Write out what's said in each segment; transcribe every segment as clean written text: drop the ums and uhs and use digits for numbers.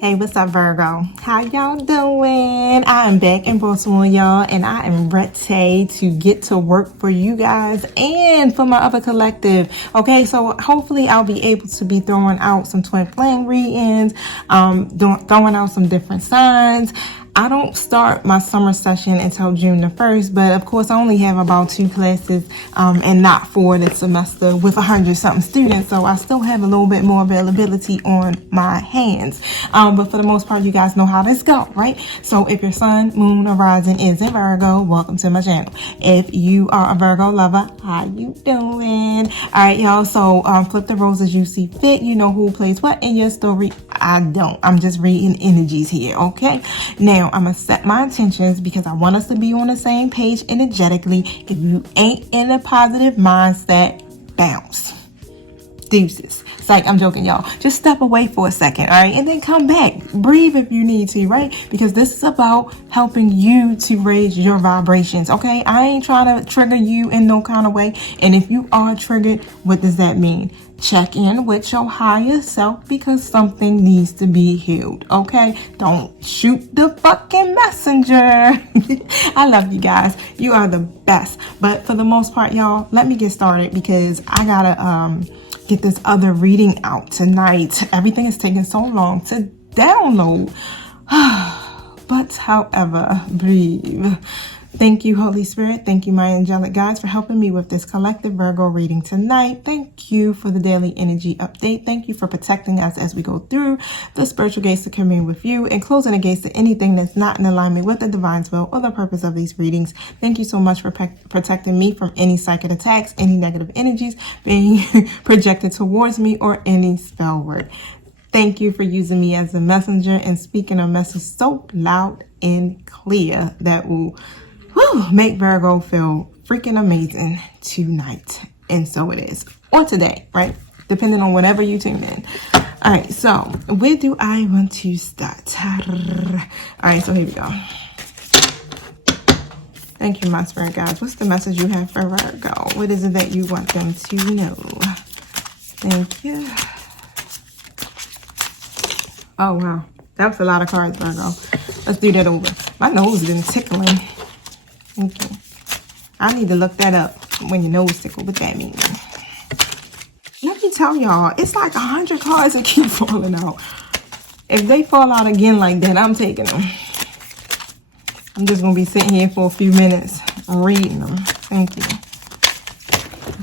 Hey, what's up, Virgo? How y'all doing? I am back in Baltimore, y'all, and I am ready to get to work for you guys and for my other collective. Okay, so hopefully I'll be able to be throwing out some twin flame readings, throwing out some different signs. I don't start my summer session until June the 1st, but of course I only have about 2 classes and not 4 this semester with 100-something students, so I still have a little bit more availability on my hands. But for the most part, you guys know how this go, right? So if your sun, moon, or rising is in Virgo, welcome to my channel. If you are a Virgo lover, how you doing? All right, y'all, so flip the roles as you see fit. You know who plays what in your story. I don't. I'm just reading energies here, okay? Now, I'm going to set my intentions because I want us to be on the same page energetically. If you ain't in a positive mindset, bounce. Deuces. It's like, I'm joking, y'all. Just step away for a second, all right? And then come back. Breathe if you need to, right? Because this is about helping you to raise your vibrations, okay? I ain't trying to trigger you in no kind of way. And if you are triggered, what does that mean? Check in with your higher self because something needs to be healed, okay? Don't shoot the fucking messenger. I love you guys. You are the best. But for the most part, y'all, let me get started because I gotta get this other reading out tonight. Everything is taking so long to download. But however, breathe. Thank you, Holy Spirit. Thank you, my angelic guides, for helping me with this collective Virgo reading tonight. Thank you for the daily energy update. Thank you for protecting us as we go through the spiritual gates to commune with you and closing the gates to anything that's not in alignment with the divine's will or the purpose of these readings. Thank you so much for protecting me from any psychic attacks, any negative energies being projected towards me, or any spell work. Thank you for using me as a messenger and speaking a message so loud and clear that will make Virgo feel freaking amazing tonight. And so it is. Or today, right? Depending on whenever you tune in. All right, so where do I want to start? All right, so here we go. Thank you, my spirit guides. What's the message you have for Virgo? What is it that you want them to know? Thank you. Oh, wow. That was a lot of cards, Virgo. Let's do that over. My nose has been tickling. Thank you. I need to look that up. When your nose tickle, what that means. Let me tell y'all, it's like 100 cards that keep falling out. If they fall out again like that, I'm taking them. I'm just going to be sitting here for a few minutes reading them. Thank you.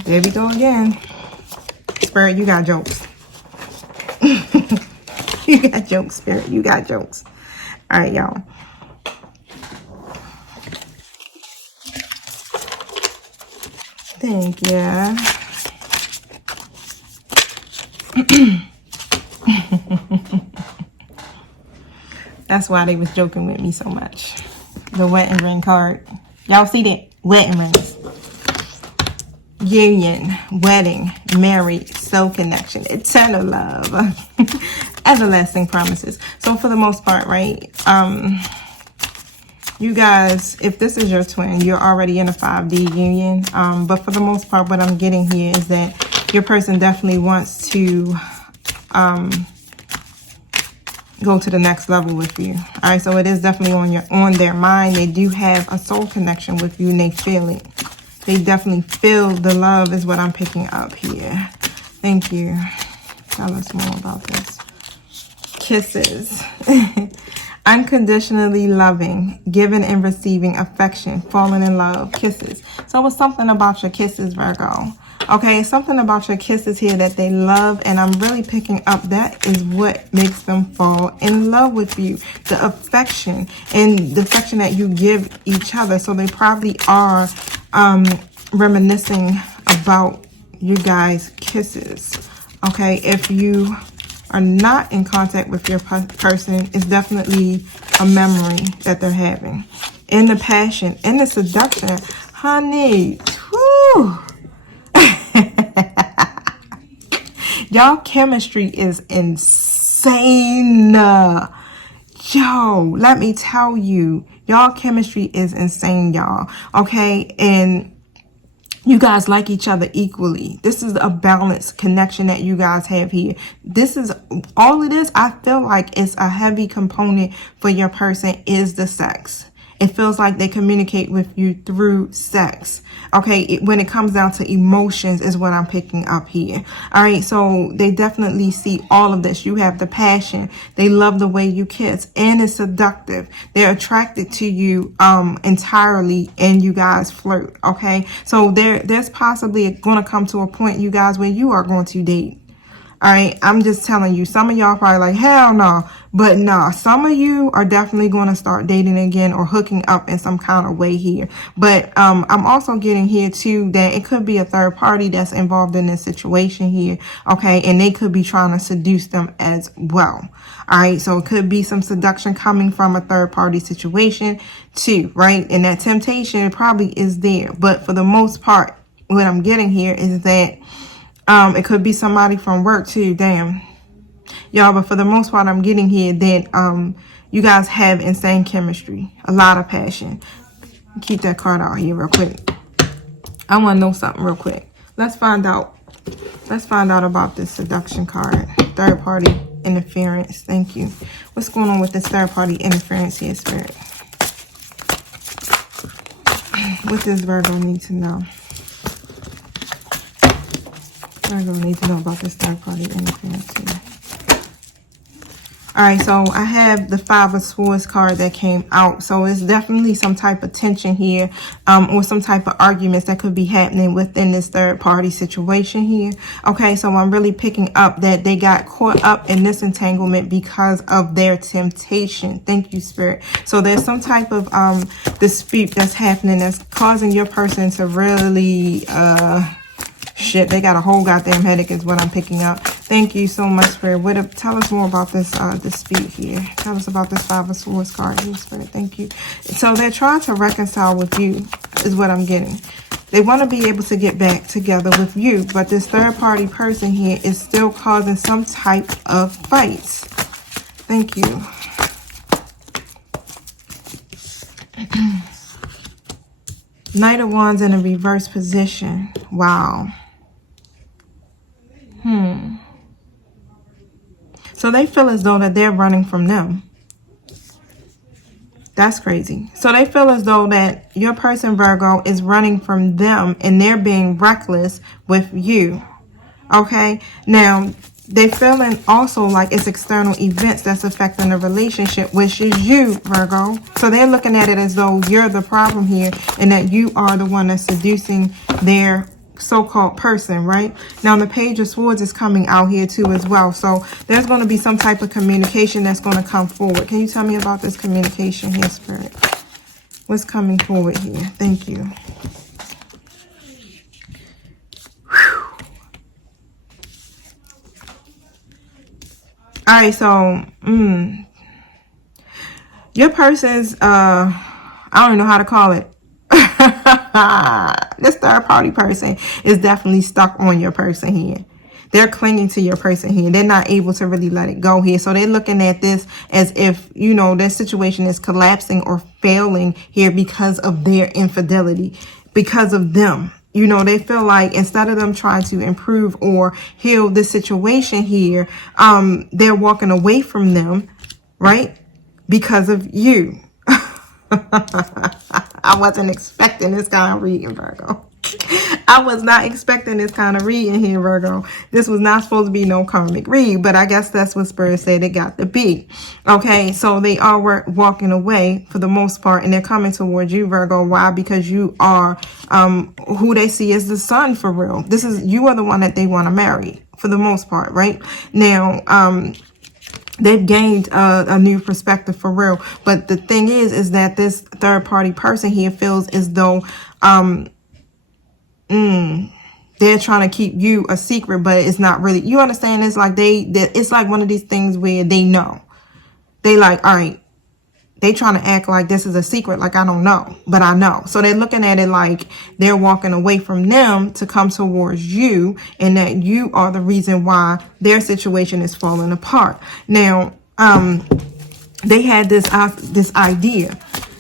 There we go again. Spirit, you got jokes. You got jokes, Spirit. You got jokes. All right, y'all. Thank you. That's why they was joking with me so much. The wedding ring card. Y'all see that? Wedding rings. Union, wedding, married, soul connection, eternal love, everlasting promises. So for the most part, right? You guys, if this is your twin, you're already in a 5D union. But for the most part, what I'm getting here is that your person definitely wants to go to the next level with you. All right, so it is definitely on their mind. They do have a soul connection with you, and they feel it. They definitely feel the love is what I'm picking up here. Thank you. Tell us more about this. Kisses. Unconditionally loving, giving and receiving affection, falling in love, kisses. So it's something about your kisses, Virgo. Okay, something about your kisses here that they love, and I'm really picking up that is what makes them fall in love with you. The affection and the affection that you give each other. So they probably are reminiscing about you guys' kisses. Okay, if you are not in contact with your person, it's definitely a memory that they're having. In the passion, in the seduction, honey, whew. Y'all chemistry is insane. Yo, let me tell you, y'all chemistry is insane, y'all. Okay, and You guys like each other equally. This is a balanced connection that you guys have here. This is all of this. I feel like it's a heavy component for your person is the sex. It feels like they communicate with you through sex. Okay, when it comes down to emotions is what I'm picking up here. All right, so they definitely see all of this. You have the passion. They love the way you kiss, and it's seductive. They're attracted to you entirely, and you guys flirt. Okay, so there's possibly going to come to a point, you guys, where you are going to date. All right, I'm just telling you, some of y'all probably like, hell no. But nah, some of you are definitely going to start dating again or hooking up in some kind of way here. But I'm also getting here too that it could be a third party that's involved in this situation here. Okay, and they could be trying to seduce them as well. All right, so it could be some seduction coming from a third party situation too, right? And that temptation probably is there. But for the most part, what I'm getting here is that it could be somebody from work too. Damn. Y'all, but for the most part, I'm getting here that you guys have insane chemistry. A lot of passion. Keep that card out here real quick. I want to know something real quick. Let's find out. Let's find out about this seduction card. Third party interference. Thank you. What's going on with this third party interference here, Spirit? What does Virgo need to know? Virgo needs to know about this third party interference here. All right, so I have the Five of Swords card that came out. So it's definitely some type of tension here or some type of arguments that could be happening within this third party situation here. Okay, so I'm really picking up that they got caught up in this entanglement because of their temptation. Thank you, Spirit. So there's some type of dispute that's happening that's causing your person to really... shit, they got a whole goddamn headache is what I'm picking up. Thank you so much, Spirit. Tell us more about this dispute here. Tell us about this Five of Swords card here, Spirit. Thank you. So they're trying to reconcile with you is what I'm getting. They want to be able to get back together with you, but this third party person here is still causing some type of fights. Thank you. Knight of Wands in a reverse position. Wow. So they feel as though that they're running from them. That's crazy. So they feel as though that your person, Virgo, is running from them and they're being reckless with you. Okay? Now, they're feeling also like it's external events that's affecting the relationship, which is you, Virgo. So they're looking at it as though you're the problem here and that you are the one that's seducing their so-called person, right? Now the Page of Swords is coming out here too as well. So there's going to be some type of communication that's going to come forward. Can you tell me about this communication here, Spirit? What's coming forward here? Thank you. All right, so your person's I don't even know how to call it. This third party person is definitely stuck on your person here. They're clinging to your person here. They're not able to really let it go here. So they're looking at this as if, you know, their situation is collapsing or failing here because of their infidelity, because of them. You know, they feel like instead of them trying to improve or heal this situation here, they're walking away from them, right? Because of you. I wasn't expecting this kind of reading, Virgo. I was not expecting this kind of reading here, Virgo. This was not supposed to be no karmic read, but I guess that's what Spirit said it got to be. Okay, so they are walking away for the most part, and they're coming towards you, Virgo. Why? Because you are who they see as the sun for real. You are the one that they want to marry for the most part, right? Now, they've gained a new perspective for real. But the thing is that this third party person here feels as though they're trying to keep you a secret, but it's not really. You understand? It's like it's like one of these things where they know. They like, all right, they trying to act like this is a secret, like I don't know, but I know. So they're looking at it like they're walking away from them to come towards you, and that you are the reason why their situation is falling apart. Now, they had this idea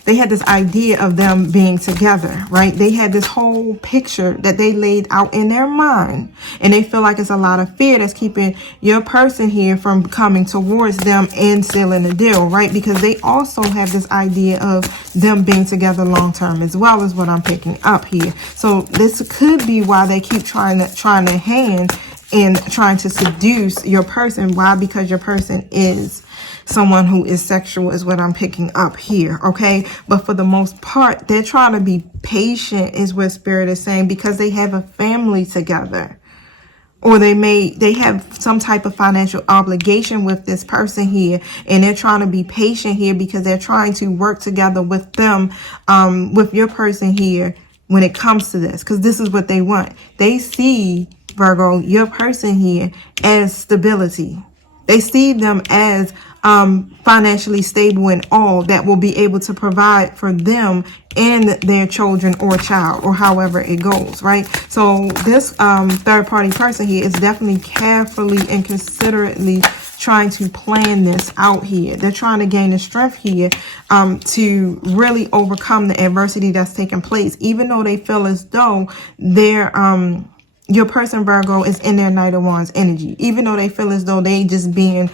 they had this idea of them being together, right? They had this whole picture that they laid out in their mind, and they feel like it's a lot of fear that's keeping your person here from coming towards them and sealing the deal, right? Because they also have this idea of them being together long term as well, is what I'm picking up here. So this could be why they keep trying to hand and trying to seduce your person. Why? Because your person is someone who is sexual, is what I'm picking up here, okay? But for the most part, they're trying to be patient, is what Spirit is saying, because they have a family together. Or they have some type of financial obligation with this person here, and they're trying to be patient here because they're trying to work together with them, with your person here when it comes to this, because this is what they want. They see, Virgo, your person here as stability. They see them as financially stable and all that will be able to provide for them and their children or child, or however it goes, right? So this third party person here is definitely carefully and considerately trying to plan this out here. They're trying to gain the strength here to really overcome the adversity that's taking place, even though they feel as though they're your person, Virgo, is in their Knight of Wands energy, even though they feel as though they just being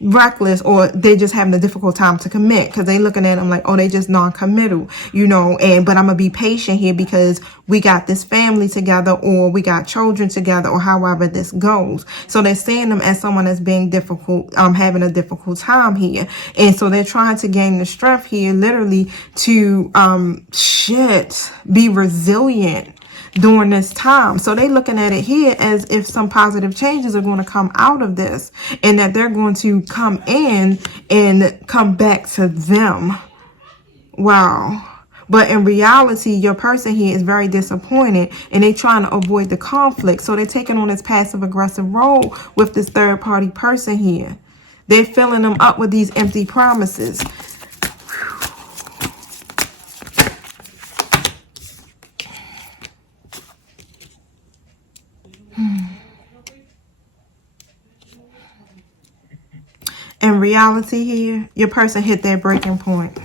reckless, or they just having a difficult time to commit, because they looking at them like, oh, they just non-committal, you know. And but I'm gonna be patient here because we got this family together, or we got children together, or however this goes. So they're seeing them as someone that's being difficult, having a difficult time here. And so they're trying to gain the strength here, literally, to be resilient during this time. So they looking at it here as if some positive changes are going to come out of this, and that they're going to come in and come back to them. Wow. But in reality, your person here is very disappointed, and they're trying to avoid the conflict. So they're taking on this passive aggressive role with this third party person here. They're filling them up with these empty promises. In reality here, your person hit their breaking point,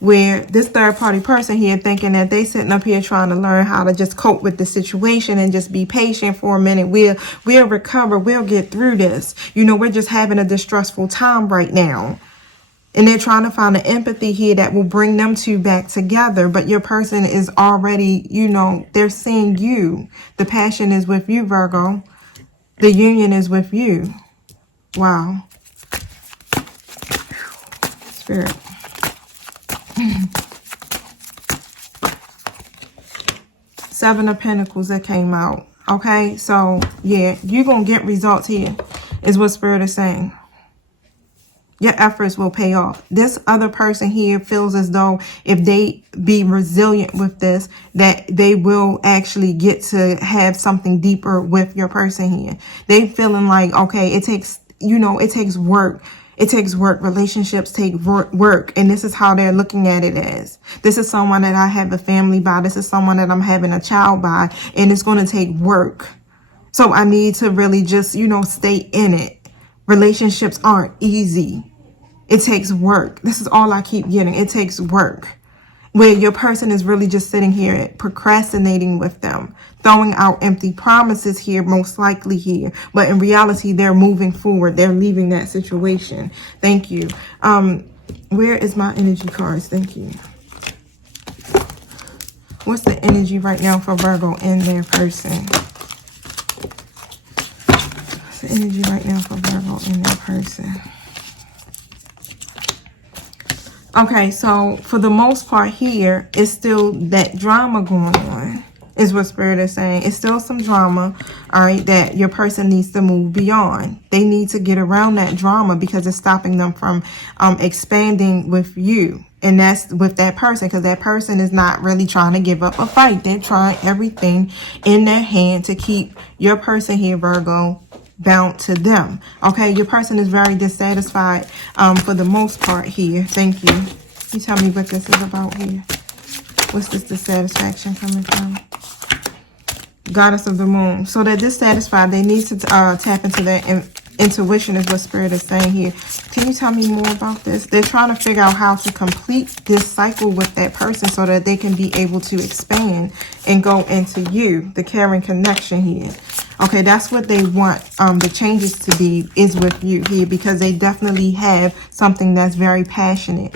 where this third party person here thinking that they sitting up here trying to learn how to just cope with the situation and just be patient for a minute. We'll recover. We'll get through this. You know, we're just having a distressful time right now. And they're trying to find an empathy here that will bring them two back together. But your person is already, you know, they're seeing you. The passion is with you, Virgo. The union is with you. Wow. Spirit. Seven of Pentacles that came out. Okay, so yeah, you're going to get results here, is what Spirit is saying. Your efforts will pay off. This other person here feels as though if they be resilient with this, that they will actually get to have something deeper with your person here. They feeling like, okay, it takes, you know, it takes work. It takes work. Relationships take work. And this is how they're looking at it as. This is someone that I have a family by. This is someone that I'm having a child by. And it's going to take work. So I need to really just, you know, stay in it. Relationships aren't easy. It takes work. This is all I keep getting. It takes work. Where your person is really just sitting here procrastinating with them, throwing out empty promises here, most likely here. But in reality, they're moving forward. They're leaving that situation. Thank you. Where is my energy cards? Thank you. What's the energy right now for Virgo and their person? What's the energy right now for Virgo and their person? Okay, so for the most part here, it's still that drama going on, is what Spirit is saying. It's still some drama, all right, that your person needs to move beyond. They need to get around that drama because it's stopping them from expanding with you. And that's with that person, because that person is not really trying to give up a fight. They're trying everything in their hand to keep your person here, Virgo, bound to them. Okay, your person is very dissatisfied for the most part here. Thank you. You tell me what this is about here. What's this dissatisfaction coming from? Goddess of the Moon. So they're dissatisfied. They need to tap into their intuition, is what Spirit is saying here. Can you tell me more about this? They're trying to figure out how to complete this cycle with that person so that they can be able to expand and go into you, the caring connection here. Okay, that's what they want the changes to be, is with you here, because they definitely have something that's very passionate,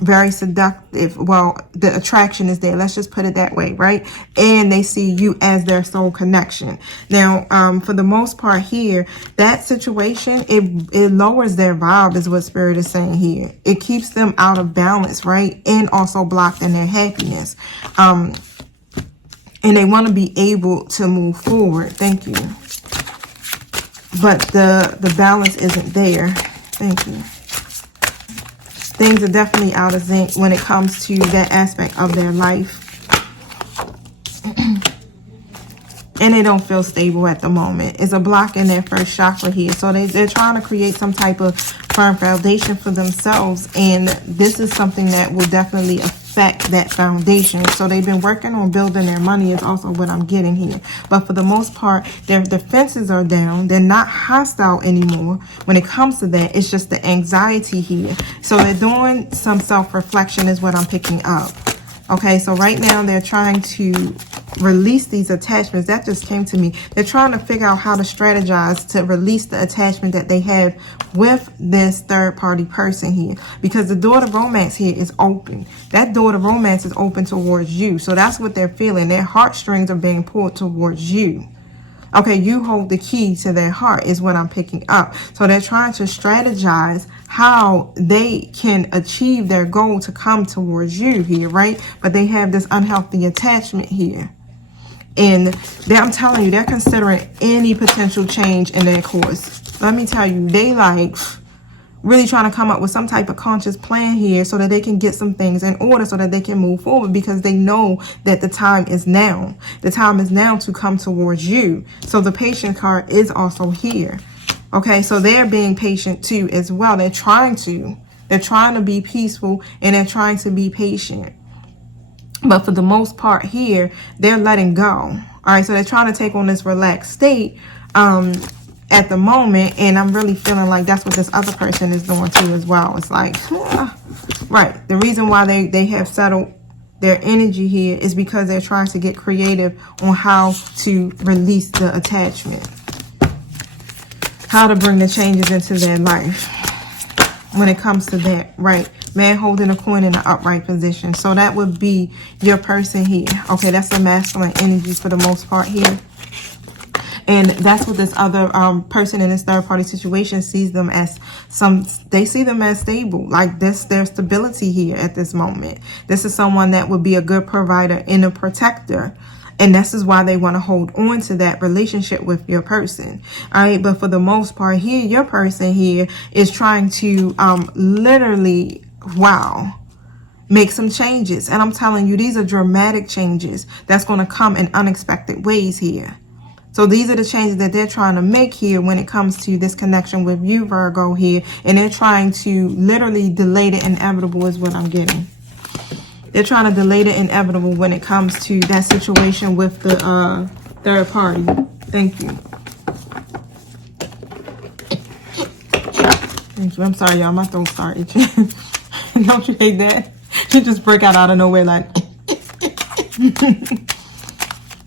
very seductive. Well, the attraction is there. Let's just put it that way, right? And they see you as their soul connection. Now, for the most part here, that situation, it lowers their vibe, is what Spirit is saying here. It keeps them out of balance, right? And also blocked in their happiness. And they want to be able to move forward. Thank you. But the balance isn't there. Thank you. Things are definitely out of sync when it comes to that aspect of their life. And they don't feel stable at the moment. It's a block in their first chakra here. So they're trying to create some type of firm foundation for themselves. And this is something that will definitely affect that foundation. So they've been working on building their money, is also what I'm getting here. But for the most part, their defenses are down. They're not hostile anymore. When it comes to that, it's just the anxiety here. So they're doing some self-reflection, is what I'm picking up. Okay, so right now they're trying to release these attachments. That just came to me. They're trying to figure out how to strategize to release the attachment that they have with this third-party person here. Because the door to romance here is open. That door to romance is open towards you. So that's what they're feeling. Their heartstrings are being pulled towards you. Okay, you hold the key to their heart, is what I'm picking up. So they're trying to strategize how they can achieve their goal to come towards you here, right? But they have this unhealthy attachment here. And I'm telling you, they're considering any potential change in their course. Let me tell you, they like really trying to come up with some type of conscious plan here so that they can get some things in order so that they can move forward, because they know that the time is now. The time is now to come towards you. So the patient card is also here. Okay, so they're being patient too as well. They're trying to be peaceful, and they're trying to be patient. But for the most part here, they're letting go. All right, so they're trying to take on this relaxed state at the moment. And I'm really feeling like that's what this other person is doing too as well. It's like, right. The reason why they have settled their energy here is because they're trying to get creative on how to release the attachment. How to bring the changes into their life when it comes to that, right? Man holding a coin in an upright position. So that would be your person here. Okay, that's the masculine energy for the most part here. And that's what this other person in this third party situation sees them as. They see them as stable. Like this, their stability here at this moment. This is someone that would be a good provider and a protector. And this is why they want to hold on to that relationship with your person. All right. But for the most part here, your person here is trying to literally, make some changes. And I'm telling you, these are dramatic changes that's going to come in unexpected ways here. So these are the changes that they're trying to make here when it comes to this connection with you, Virgo, here. And they're trying to literally delay the inevitable, is what I'm getting. They're trying to delay the inevitable when it comes to that situation with the third party. Thank you. Thank you. I'm sorry, y'all. My throat started itching. Don't you hate that? You just break out of nowhere like...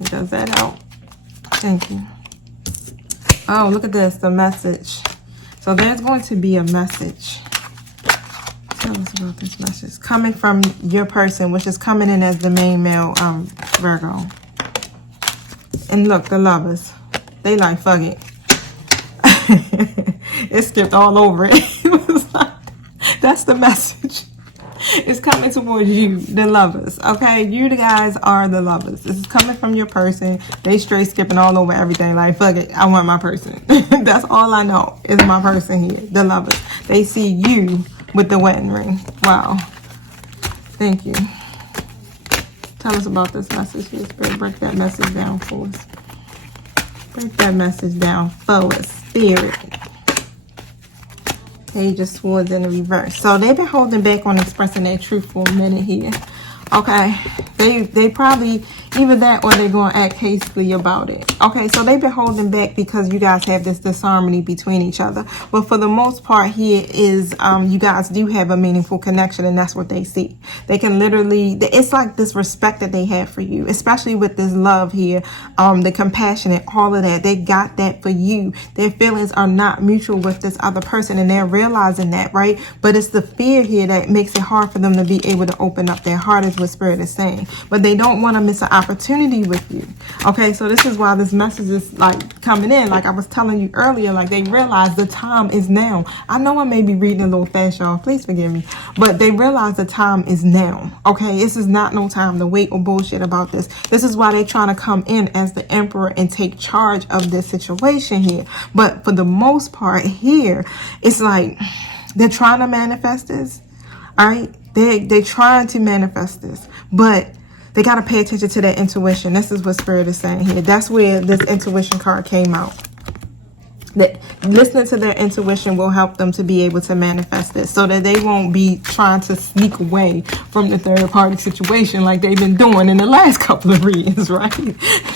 Does that help? Thank you. Oh, look at this. The message. So there's going to be a message. Tell us about this message coming from your person, which is coming in as the main male Virgo. And look, the lovers, they like, fuck it. It skipped all over it. It was like, that's the message. It's coming towards you, the lovers. Okay, you guys are the lovers. This is coming from your person. They straight skipping all over everything. Like, fuck it, I want my person. That's all I know is my person here, the lovers. They see you with the wedding ring. Wow. Thank you. Tell us about this message here, Spirit. Break that message down for us. Break that message down for us, Spirit. Page of Swords in the reverse. So they've been holding back on expressing their truth for a minute here. Okay. They probably Either that or they're going to act hastily about it. Okay, so they've been holding back because you guys have this disharmony between each other. But for the most part here is you guys do have a meaningful connection, and that's what they see. They can literally, it's like this respect that they have for you, especially with this love here, the compassionate, all of that. They got that for you. Their feelings are not mutual with this other person, and they're realizing that, right? But it's the fear here that makes it hard for them to be able to open up their heart, is what Spirit is saying. But they don't want to miss an opportunity with you. Okay, so this is why this message is like coming in. Like I was telling you earlier, like they realize the time is now. I know I may be reading a little fast, y'all, please forgive me, but they realize the time is now. Okay, this is not no time to wait or bullshit about this. This is why they're trying to come in as the emperor and take charge of this situation here. But for the most part here, it's like they're trying to manifest this. All right, they're trying to manifest this, but they got to pay attention to their intuition. This is what Spirit is saying here. That's where this intuition card came out. That listening to their intuition will help them to be able to manifest this, so that they won't be trying to sneak away from the third party situation like they've been doing in the last couple of readings, right?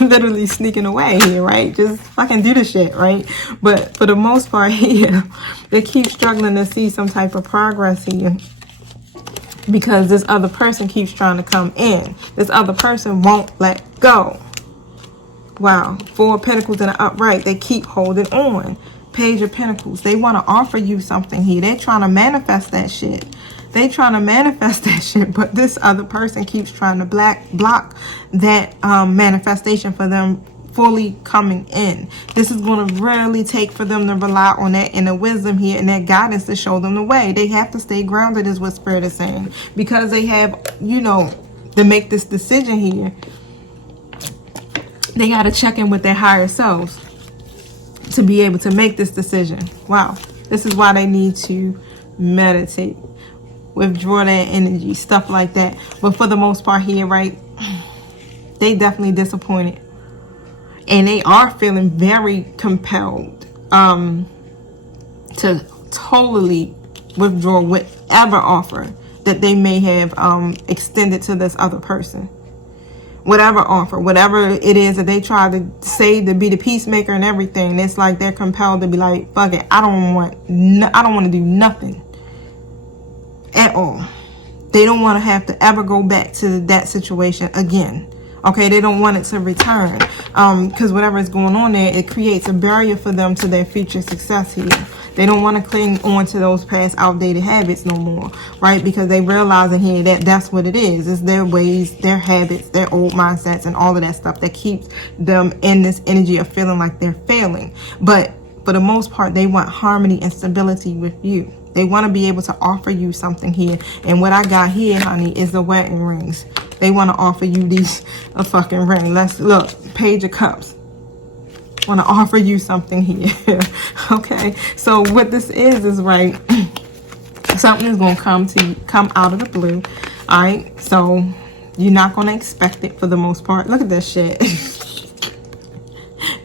Literally sneaking away here, right? Just fucking do the shit, right? But for the most part here, they keep struggling to see some type of progress here, because this other person keeps trying to come in. This other person won't let go. Wow. 4 of Pentacles in the upright. They keep holding on. Page of Pentacles. They want to offer you something here. They're trying to manifest that shit. They trying to manifest that shit, but this other person keeps trying to block that manifestation for them fully coming in. This is going to really take for them to rely on that inner wisdom here and that guidance to show them the way. They have to stay grounded, is what Spirit is saying, because they have, you know, to make this decision here. They got to check in with their higher selves to be able to make this decision. Wow. This is why they need to meditate, withdraw that energy, stuff like that. But for the most part here, right, they definitely disappointed. And they are feeling very compelled to totally withdraw whatever offer that they may have extended to this other person. Whatever offer, whatever it is that they try to say to be the peacemaker and everything, it's like they're compelled to be like, fuck it, I don't want to do nothing at all. They don't want to have to ever go back to that situation again. Okay, they don't want it to return, because whatever is going on there, it creates a barrier for them to their future success here. They don't want to cling on to those past outdated habits no more, right? Because they realize in here that that's what it is. It's their ways, their habits, their old mindsets, and all of that stuff that keeps them in this energy of feeling like they're failing. But for the most part, they want harmony and stability with you. They want to be able to offer you something here. And what I got here, honey, is the wedding rings. They want to offer you a fucking ring. Let's look. Page of Cups. Want to offer you something here. Okay. So what this is right, something is going to come out of the blue. All right. So you're not going to expect it for the most part. Look at this shit.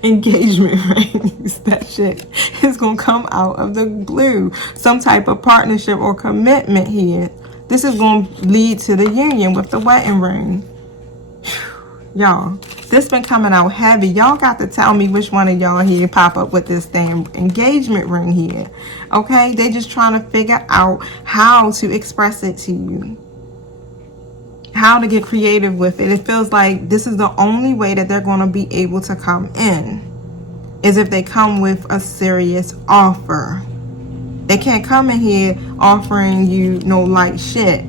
Engagement rings. That shit is going to come out of the blue. Some type of partnership or commitment here. This is going to lead to the union with the wedding ring. Y'all, this been coming out heavy. Y'all got to tell me which one of y'all here pop up with this damn engagement ring here. Okay? They just trying to figure out how to express it to you. How to get creative with it. It feels like this is the only way that they're going to be able to come in, is if they come with a serious offer. They can't come in here offering you no light shit,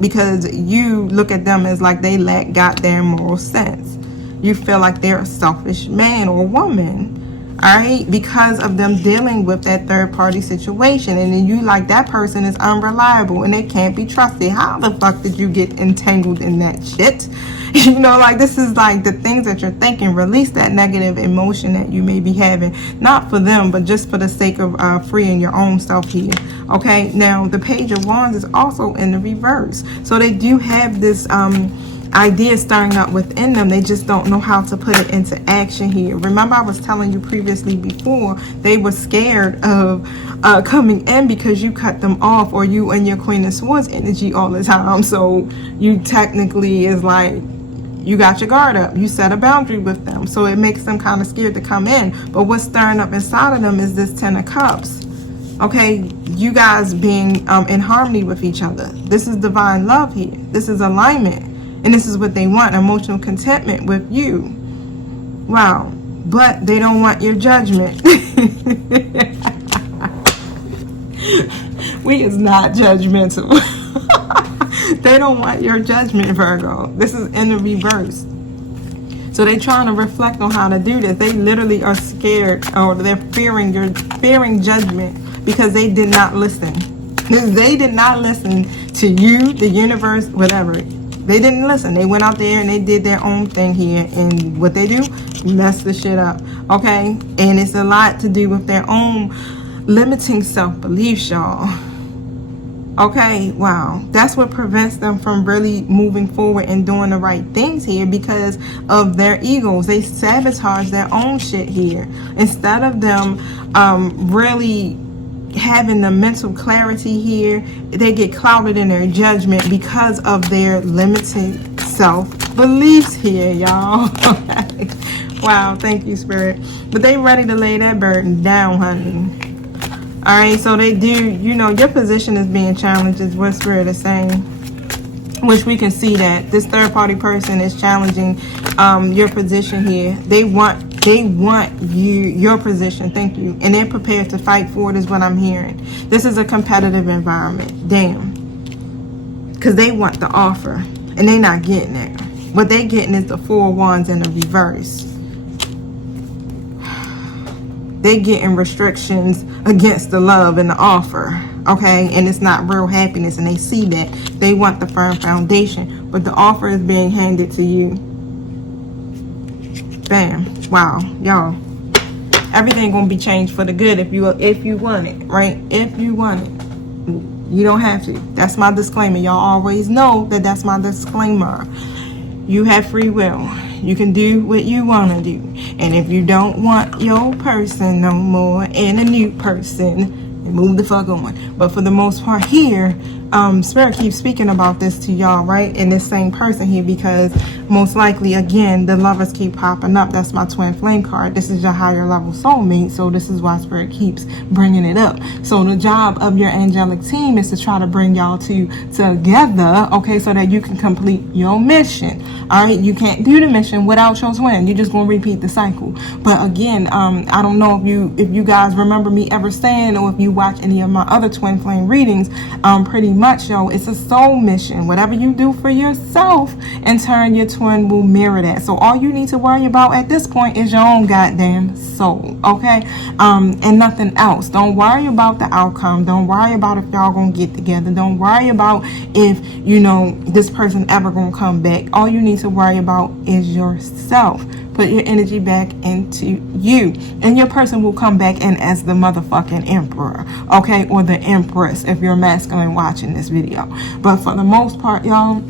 because you look at them as like they lack goddamn moral sense. You feel like they're a selfish man or woman, all right, because of them dealing with that third party situation. And then you like, that person is unreliable and they can't be trusted. How the fuck did you get entangled in that shit? You know, like, this is like the things that you're thinking. Release that negative emotion that you may be having, not for them, but just for the sake of freeing your own self here. Okay, now the Page of Wands is also in the reverse. So they do have this idea stirring up within them. They just don't know how to put it into action here. Remember, I was telling you previously before, they were scared of coming in because you cut them off, or you and your Queen of Swords energy all the time. So you technically is like, you got your guard up. You set a boundary with them. So it makes them kind of scared to come in. But what's stirring up inside of them is this 10 of Cups. Okay, you guys being in harmony with each other. This is divine love here. This is alignment. And this is what they want, emotional contentment with you. Wow. But they don't want your judgment. We is not judgmental. They don't want your judgment, Virgo. This is in the reverse. So they're trying to reflect on how to do this. They literally are scared, or they're fearing judgment because they did not listen. They did not listen to you, the universe, whatever. They didn't listen. They went out there and they did their own thing here. And what they do, mess the shit up. Okay? And it's a lot to do with their own limiting self-beliefs, y'all. Okay, wow. That's what prevents them from really moving forward and doing the right things here, because of their egos. They sabotage their own shit here. Instead of them really having the mental clarity here, they get clouded in their judgment because of their limited self-beliefs here, y'all. Okay. Wow, thank you, Spirit. But they ready to lay that burden down, honey. All right, so they do, you know, your position is being challenged is what Spirit is saying, which we can see that this third party person is challenging your position here. They want your position. Thank you. And they're prepared to fight for it is what I'm hearing. This is a competitive environment. Damn. Because they want the offer and they're not getting it. What they're getting is the 4 of Wands in the reverse. They're getting restrictions against the love and the offer, okay? And it's not real happiness, and they see that. They want the firm foundation, but the offer is being handed to you. Bam. Wow, y'all. Everything gonna be changed for the good if you want it, right? If you want it. You don't have to. That's my disclaimer. Y'all always know that that's my disclaimer. You have free will. You can do what you want to do. And if you don't want your person no more and a new person, move the fuck on. But for the most part here, Spirit keeps speaking about this to y'all, right? And this same person here, because most likely, again, the lovers keep popping up. That's my twin flame card. This is your higher level soulmate. So this is why Spirit keeps bringing it up. So the job of your angelic team is to try to bring y'all together, okay, so that you can complete your mission. All right, you can't do the mission without your twin. You're just gonna repeat the cycle. But again, I don't know if you guys remember me ever saying, or if you watch any of my other twin flame readings, pretty much, yo, it's a soul mission. Whatever you do for yourself, in turn, your twin will mirror that. So all you need to worry about at this point is your own goddamn soul, okay? And nothing else. Don't worry about the outcome. Don't worry about if y'all gonna get together. Don't worry about if, you know, this person ever gonna come back. All you need to worry about is yourself. Put your energy back into you, and your person will come back in as the motherfucking emperor, okay, or the empress if you're masculine watching this video. But for the most part, y'all,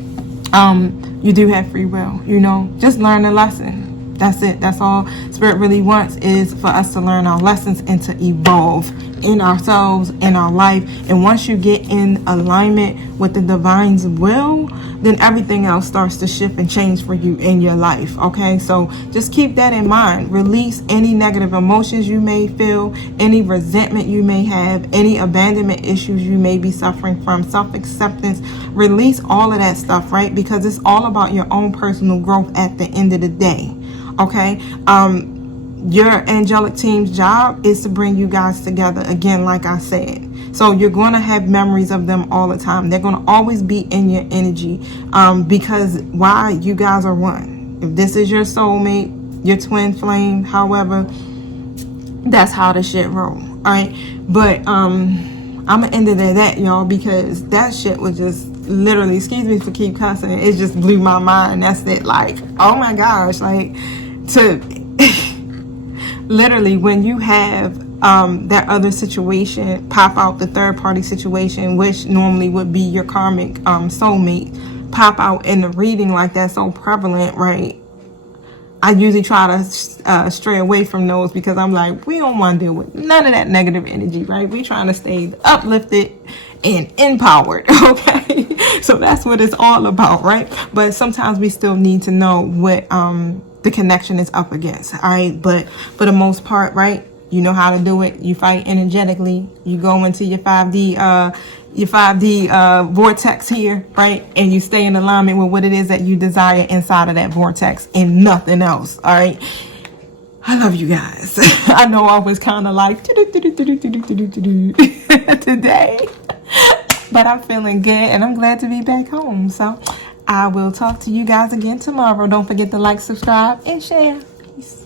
you do have free will. You know, just learn the lesson. That's it. That's all Spirit really wants, is for us to learn our lessons and to evolve in ourselves, in our life. And once you get in alignment with the divine's will, then everything else starts to shift and change for you in your life, okay? So just keep that in mind. Release any negative emotions you may feel, any resentment you may have, any abandonment issues you may be suffering from, self-acceptance. Release all of that stuff, right? Because it's all about your own personal growth at the end of the day, okay? Your angelic team's job is to bring you guys together, again, like I said. So you're going to have memories of them all the time. They're going to always be in your energy, because why? You guys are one. If this is your soulmate, your twin flame, however, that's how the shit roll. All right. But I'm going to end it at that, y'all, because that shit was just literally, excuse me for keep cussing, it just blew my mind. That's it. Like, oh my gosh, like, to literally, when you have that other situation pop out, the third party situation, which normally would be your karmic soulmate, pop out in the reading like that, so prevalent, right? I usually try to stray away from those because I'm like, we don't want to deal with none of that negative energy, right? We trying to stay uplifted and empowered, okay? So that's what it's all about, right? But sometimes we still need to know what the connection is up against, all right? But for the most part, right, you know how to do it. You fight energetically. You go into your 5D vortex here, right? And you stay in alignment with what it is that you desire inside of that vortex and nothing else, all right? I love you guys. I know I was kind of like today, but I'm feeling good and I'm glad to be back home. So I will talk to you guys again tomorrow. Don't forget to like, subscribe, and share. Peace.